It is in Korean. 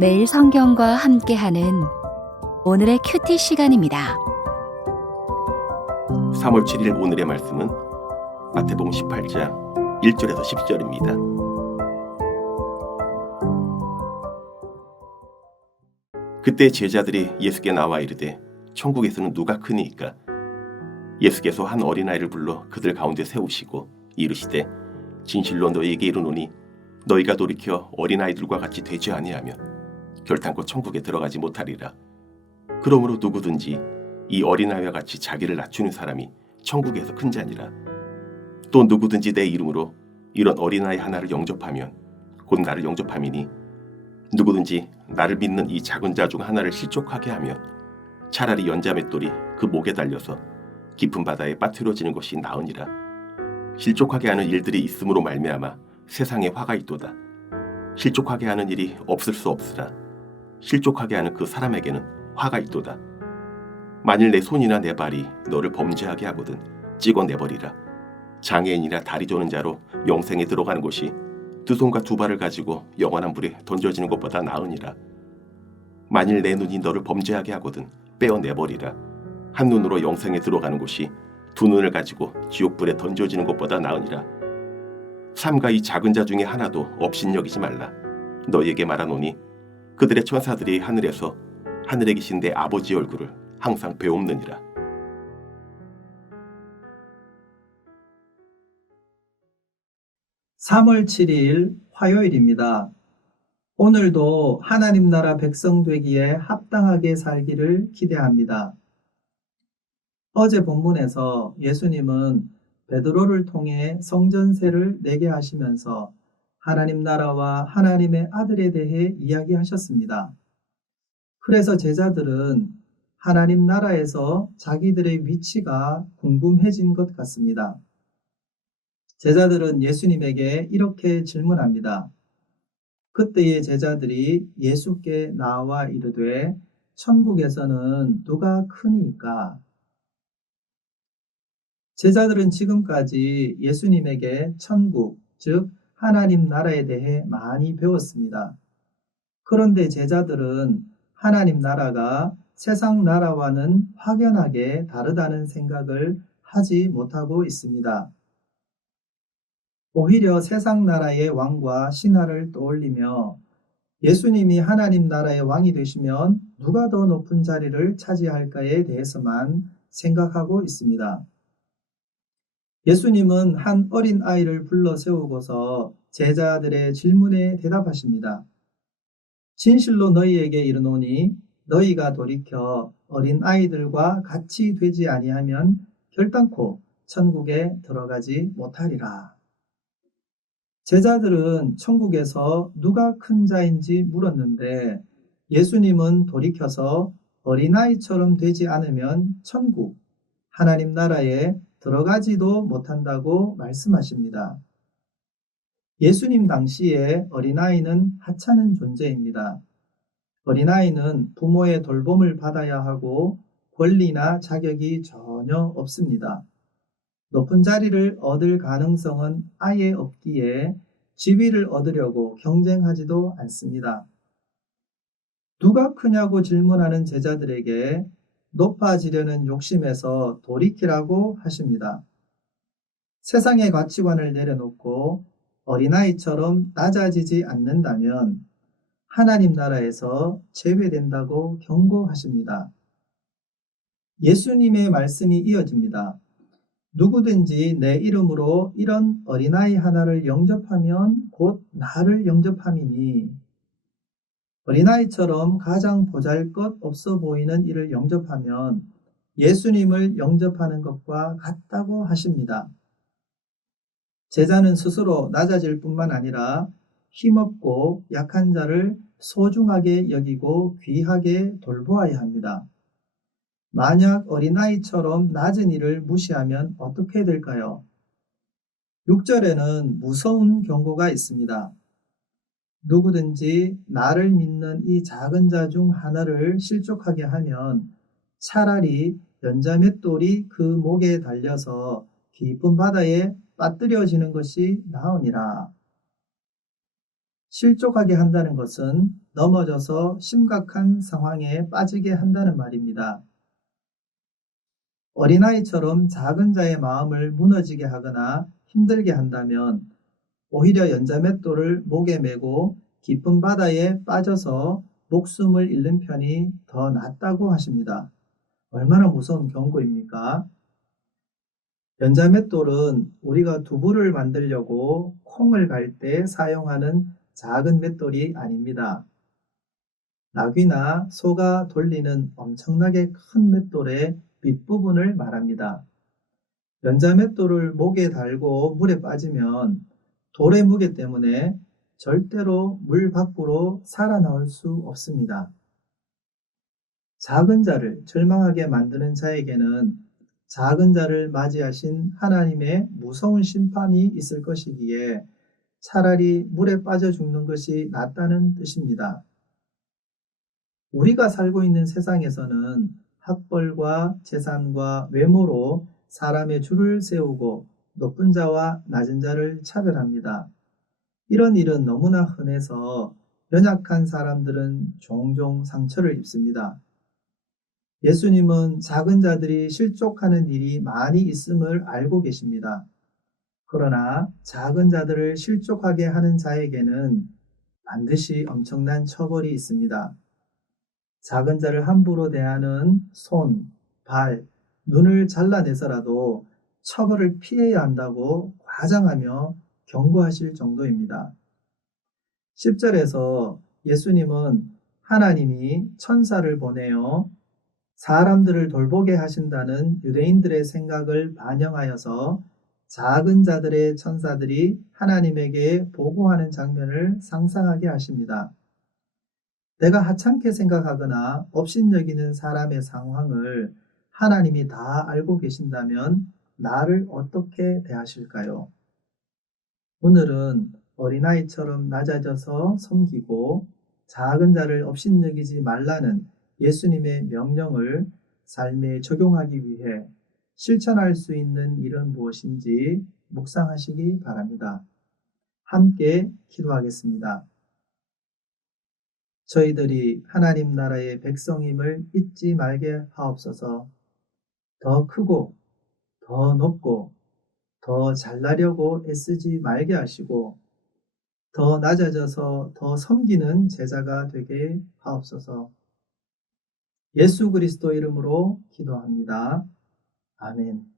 매일 성경과 함께하는 오늘의 큐티 시간입니다. 3월 7일 오늘의 말씀은 마태복음 18장 1절에서 10절입니다. 그때 제자들이 예수께 나와 이르되 천국에서는 누가 크니이까? 예수께서 한 어린아이를 불러 그들 가운데 세우시고 이르시되 진실로 너희에게 이르노니 너희가 돌이켜 어린아이들과 같이 되지 아니하면 결탄코 천국에 들어가지 못하리라. 그러므로 누구든지 이 어린아이와 같이 자기를 낮추는 사람이 천국에서 큰 자니라. 또 누구든지 내 이름으로 이런 어린아이 하나를 영접하면 곧 나를 영접함이니 누구든지 나를 믿는 이 작은 자 중 하나를 실족하게 하면 차라리 연자맷돌이 그 목에 달려서 깊은 바다에 빠뜨려지는 것이 나으니라. 실족하게 하는 일들이 있음으로 말미암아 세상에 화가 있도다. 실족하게 하는 일이 없을 수 없으나 실족하게 하는 그 사람에게는 화가 있도다. 만일 내 손이나 내 발이 너를 범죄하게 하거든 찍어내버리라. 장애인이나 다리 저는 자로 영생에 들어가는 것이 두 손과 두 발을 가지고 영원한 불에 던져지는 것보다 나으니라. 만일 내 눈이 너를 범죄하게 하거든 빼어내버리라. 한 눈으로 영생에 들어가는 것이 두 눈을 가지고 지옥불에 던져지는 것보다 나으니라. 삼가 이 작은 자 중에 하나도 업신여기지 말라. 너희에게 말하노니 그들의 천사들이 하늘에서 하늘에 계신 내 아버지의 얼굴을 항상 배옵느니라. (3월 7일) 화요일입니다. 오늘도 하나님 나라 백성 되기에 합당하게 살기를 기대합니다. 어제 본문에서 예수님은 베드로를 통해 성전세를 내게 하시면서 하나님 나라와 하나님의 아들에 대해 이야기하셨습니다. 그래서 제자들은 하나님 나라에서 자기들의 위치가 궁금해진 것 같습니다. 제자들은 예수님에게 이렇게 질문합니다. 그때의 제자들이 예수께 나와 이르되 천국에서는 누가 크니이까? 제자들은 지금까지 예수님에게 천국, 즉 하나님 나라에 대해 많이 배웠습니다. 그런데 제자들은 하나님 나라가 세상 나라와는 확연하게 다르다는 생각을 하지 못하고 있습니다. 오히려 세상 나라의 왕과 신하를 떠올리며 예수님이 하나님 나라의 왕이 되시면 누가 더 높은 자리를 차지할까에 대해서만 생각하고 있습니다. 예수님은 한 어린 아이를 불러 세우고서 제자들의 질문에 대답하십니다. 진실로 너희에게 이르노니 너희가 돌이켜 어린 아이들과 같이 되지 아니하면 결단코 천국에 들어가지 못하리라. 제자들은 천국에서 누가 큰 자인지 물었는데 예수님은 돌이켜서 어린아이처럼 되지 않으면 천국, 하나님 나라에 들어가지도 못한다고 말씀하십니다. 예수님 당시에 어린아이는 하찮은 존재입니다. 어린아이는 부모의 돌봄을 받아야 하고 권리나 자격이 전혀 없습니다. 높은 자리를 얻을 가능성은 아예 없기에 지위를 얻으려고 경쟁하지도 않습니다. 누가 크냐고 질문하는 제자들에게 높아지려는 욕심에서 돌이키라고 하십니다. 세상의 가치관을 내려놓고 어린아이처럼 낮아지지 않는다면 하나님 나라에서 제외된다고 경고하십니다. 예수님의 말씀이 이어집니다. 누구든지 내 이름으로 이런 어린아이 하나를 영접하면 곧 나를 영접함이니 어린아이처럼 가장 보잘것 없어 보이는 이를 영접하면 예수님을 영접하는 것과 같다고 하십니다. 제자는 스스로 낮아질 뿐만 아니라 힘없고 약한 자를 소중하게 여기고 귀하게 돌보아야 합니다. 만약 어린아이처럼 낮은 이를 무시하면 어떻게 될까요? 6절에는 무서운 경고가 있습니다. 누구든지 나를 믿는 이 작은 자 중 하나를 실족하게 하면 차라리 연자맷돌이 그 목에 달려서 깊은 바다에 빠뜨려지는 것이 나으니라. 실족하게 한다는 것은 넘어져서 심각한 상황에 빠지게 한다는 말입니다. 어린아이처럼 작은 자의 마음을 무너지게 하거나 힘들게 한다면 오히려 연자맷돌을 목에 메고 깊은 바다에 빠져서 목숨을 잃는 편이 더 낫다고 하십니다. 얼마나 무서운 경고입니까? 연자맷돌은 우리가 두부를 만들려고 콩을 갈 때 사용하는 작은 맷돌이 아닙니다. 나귀나 소가 돌리는 엄청나게 큰 맷돌의 밑부분을 말합니다. 연자맷돌을 목에 달고 물에 빠지면 돌의 무게 때문에 절대로 물 밖으로 살아나올 수 없습니다. 작은 자를 절망하게 만드는 자에게는 작은 자를 맞이하신 하나님의 무서운 심판이 있을 것이기에 차라리 물에 빠져 죽는 것이 낫다는 뜻입니다. 우리가 살고 있는 세상에서는 학벌과 재산과 외모로 사람의 줄을 세우고 높은 자와 낮은 자를 차별합니다. 이런 일은 너무나 흔해서 연약한 사람들은 종종 상처를 입습니다. 예수님은 작은 자들이 실족하는 일이 많이 있음을 알고 계십니다. 그러나 작은 자들을 실족하게 하는 자에게는 반드시 엄청난 처벌이 있습니다. 작은 자를 함부로 대하는 손, 발, 눈을 잘라내서라도 처벌을 피해야 한다고 과장하며 경고하실 정도입니다. 10절에서 예수님은 하나님이 천사를 보내어 사람들을 돌보게 하신다는 유대인들의 생각을 반영하여서 작은 자들의 천사들이 하나님에게 보고하는 장면을 상상하게 하십니다. 내가 하찮게 생각하거나 업신여기는 사람의 상황을 하나님이 다 알고 계신다면 나를 어떻게 대하실까요? 오늘은 어린아이처럼 낮아져서 섬기고 작은 자를 업신여기지 말라는 예수님의 명령을 삶에 적용하기 위해 실천할 수 있는 일은 무엇인지 묵상하시기 바랍니다. 함께 기도하겠습니다. 저희들이 하나님 나라의 백성임을 잊지 말게 하옵소서. 더 크고 더 높고 더 잘나려고 애쓰지 말게 하시고 더 낮아져서 더 섬기는 제자가 되게 하옵소서. 예수 그리스도 이름으로 기도합니다. 아멘.